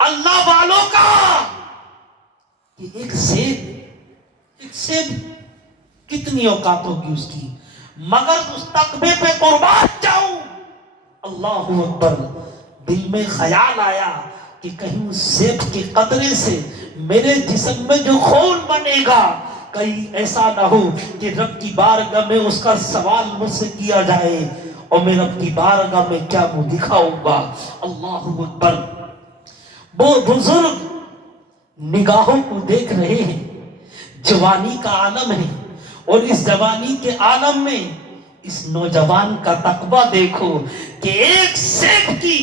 اللہ والوں کا کہ ایک سیب کتنی اوقات ہوگی اس کی، مگر اس تقوی پہ قربان جاؤں. اللہ اکبر. دل میں خیال آیا کہ کہیں اس سیب کے قطرے سے میرے جسم میں جو خون بنے گا کہیں ایسا نہ ہو کہ رب کی بارگاہ میں اس کا سوال مجھ سے کیا جائے اور میں رب کی بارگاہ میں کیا منہ دکھاؤں گا. اللہ اکبر. وہ بزرگ نگاہوں کو دیکھ رہے ہیں، جوانی کا عالم ہے، اور اس جوانی کے عالم میں اس نوجوان کا تقویٰ دیکھو کہ ایک سیب کی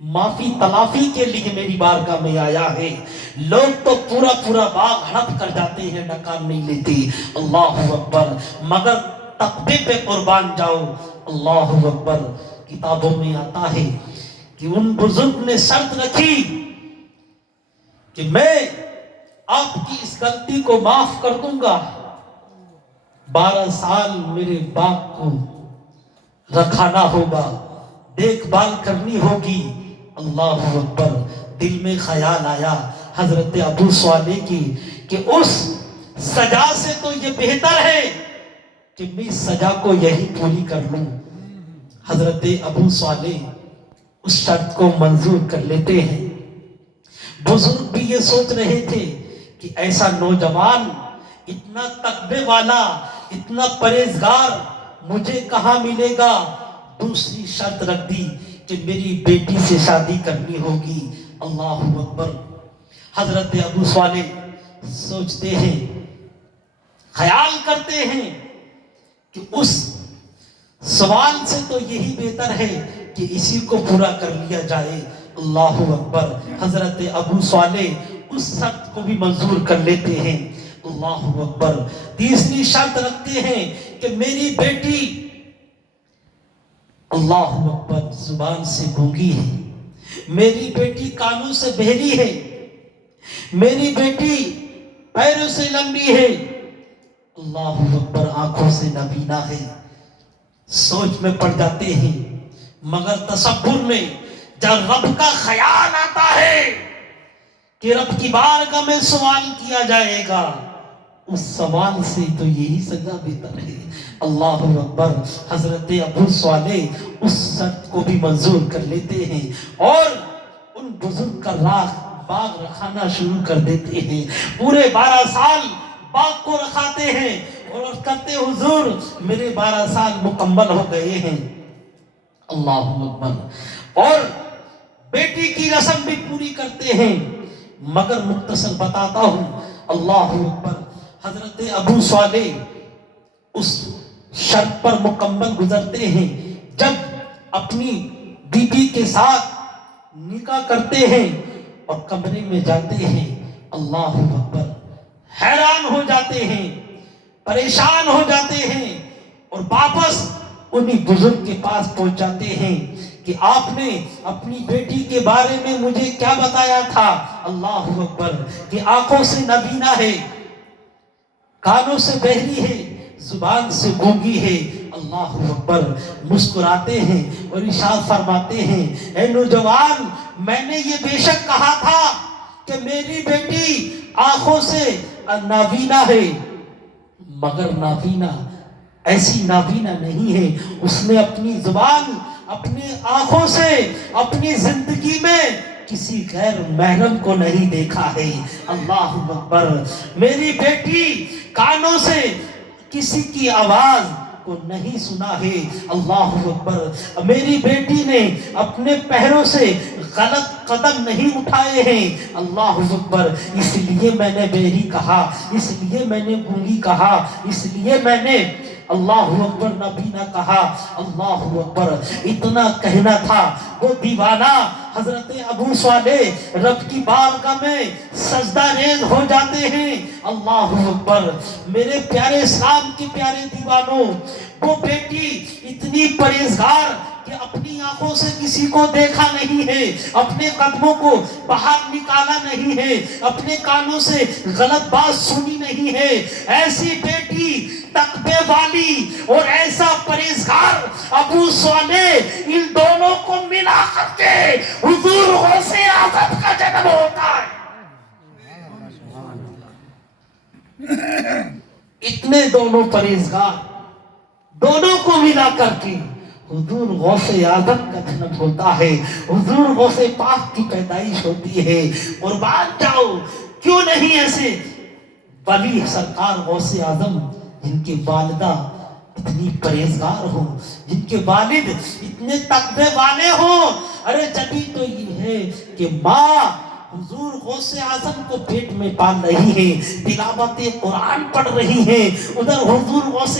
معافی تلافی کے لیے میری بارگاہ میں آیا ہے. لوگ تو پورا باغ ہڑپ کر جاتے ہیں، ناکام نہیں لیتے. اللہ اکبر. مگر تقوی پہ قربان جاؤ. اللہ اکبر. کتابوں میں آتا ہے کہ ان بزرگ نے شرط رکھی کہ میں آپ کی اس غلطی کو معاف کر دوں گا، 12 سال میرے باغ کو رکھانا ہوگا، دیکھ بھال کرنی ہوگی. اللہ اکبر. دل میں خیال آیا حضرت ابو صالح کی کہ اس سزا سے تو یہ بہتر ہے کہ میں اس سزا کو یہی پوری کر لوں. حضرت ابو صالح اس شرط کو منظور کر لیتے ہیں. بزرگ بھی یہ سوچ رہے تھے کہ ایسا نوجوان اتنا تقوی والا، اتنا پرہیزگار مجھے کہاں ملے گا. دوسری شرط رکھ دی کہ میری بیٹی سے شادی کرنی ہوگی. اللہ اکبر. حضرت ابو صالح سوچتے ہیں، خیال کرتے ہیں کہ اس سوال سے تو یہی بہتر ہے کہ اسی کو پورا کر لیا جائے. اللہ اکبر. حضرت ابو صالح اس شرط کو بھی منظور کر لیتے ہیں. اللہ اکبر. تیسری شرط رکھتے ہیں کہ میری بیٹی اللہ اکبر زبان سے گونگی ہے، میری بیٹی کانوں سے بہری ہے، میری بیٹی پیروں سے لمبی ہے، اللہ اکبر آنکھوں سے نابینا ہے. سوچ میں پڑ جاتے ہیں. مگر تصور میں جب رب کا خیال آتا ہے کہ رب کی بارگاہ میں سوال کیا جائے گا، اس سوال سے تو یہی سزا بہتر ہے. اللہ اکبر. حضرت ابو صالح اس شرط کو بھی منظور کر لیتے ہیں اور ان بزرگ کا باغ رکھانا شروع کر دیتے ہیں. پورے 12 سال باغ کو رکھاتے ہیں اور کہتے حضور میرے 12 سال مکمل ہو گئے ہیں. اللہ اکبر. اور بیٹی کی رسم بھی پوری کرتے ہیں. مگر مختصر بتاتا ہوں. اللہ اکبر. حضرت ابو صالح اس شرط پر مکمل گزرتے ہیں. جب اپنی بیٹی کے ساتھ نکاح کرتے ہیں اور کمرے میں جاتے ہیں، اللہ اکبر حیران ہو جاتے ہیں، پریشان ہو جاتے ہیں اور واپس انہی بزرگ کے پاس پہنچ جاتے ہیں کہ آپ نے اپنی بیٹی کے بارے میں مجھے کیا بتایا تھا. اللہ اکبر. کہ آنکھوں سے نابینا ہے، کانوں سے بہری ہے، زبان سے گونگی ہے. اللہ اکبر. مسکراتے ہیں اور ارشاد فرماتے ہیں اے نوجوان، میں نے یہ بے شک کہا تھا کہ میری بیٹی آنکھوں سے نابینا ہے، مگر نابینا ایسی نابینا نہیں ہے. اس نے اپنی زبان، اپنی آنکھوں سے اپنی زندگی میں کسی غیر محرم کو نہیں دیکھا ہے. اللہ اکبر. میری بیٹی کانوں سے کسی کی آواز کو نہیں سنا ہے. اللہ اکبر. میری بیٹی نے اپنے پیروں سے غلط قدم نہیں اٹھائے ہیں. اللہ اکبر. اس لیے میں نے بہری کہا، اس لیے میں نے گونگی کہا، اس لیے میں نے اللہ اکبر نابینا کہا. اللہ اکبر. اتنا کہنا تھا. وہ دیوانہ حضرت ابو صالح رب کی بارگاہ میں سجدہ ریز ہو جاتے ہیں. اللہ اکبر. میرے پیارے اسلام کے پیارے دیوانوں، وہ بیٹی اتنی پرہیزگار کہ اپنی آنکھوں سے کسی کو دیکھا نہیں ہے، اپنے قدموں کو باہر نکالا نہیں ہے، اپنے کانوں سے غلط بات سنی نہیں ہے. ایسی بیٹی تقوی والی اور ایسا پرہیزگار ابو صالح، ان دونوں کو ملا کر کے حضور غوث اعظم کا جنم اتنے دونوں پرہیزگار، دونوں کو ملا کر کے حضور غوث اعظم کا جنم ہوتا ہے، حضور غوث پاک کی پیدائش ہوتی ہے۔ قربان جاؤ، کیوں نہیں ایسے ولی سرکار غوث اعظم جن کی والدہ اتنی پرہیزگار ہو، جن کے والد اتنے تقوی والے ہوں۔ ارے جبھی تو یہ ہے کہ ماں حضور غوث اعظم کو پیٹ میں پال رہی ہے، تلاوت قرآن پڑھ رہی ہے، ادھر حضور غوث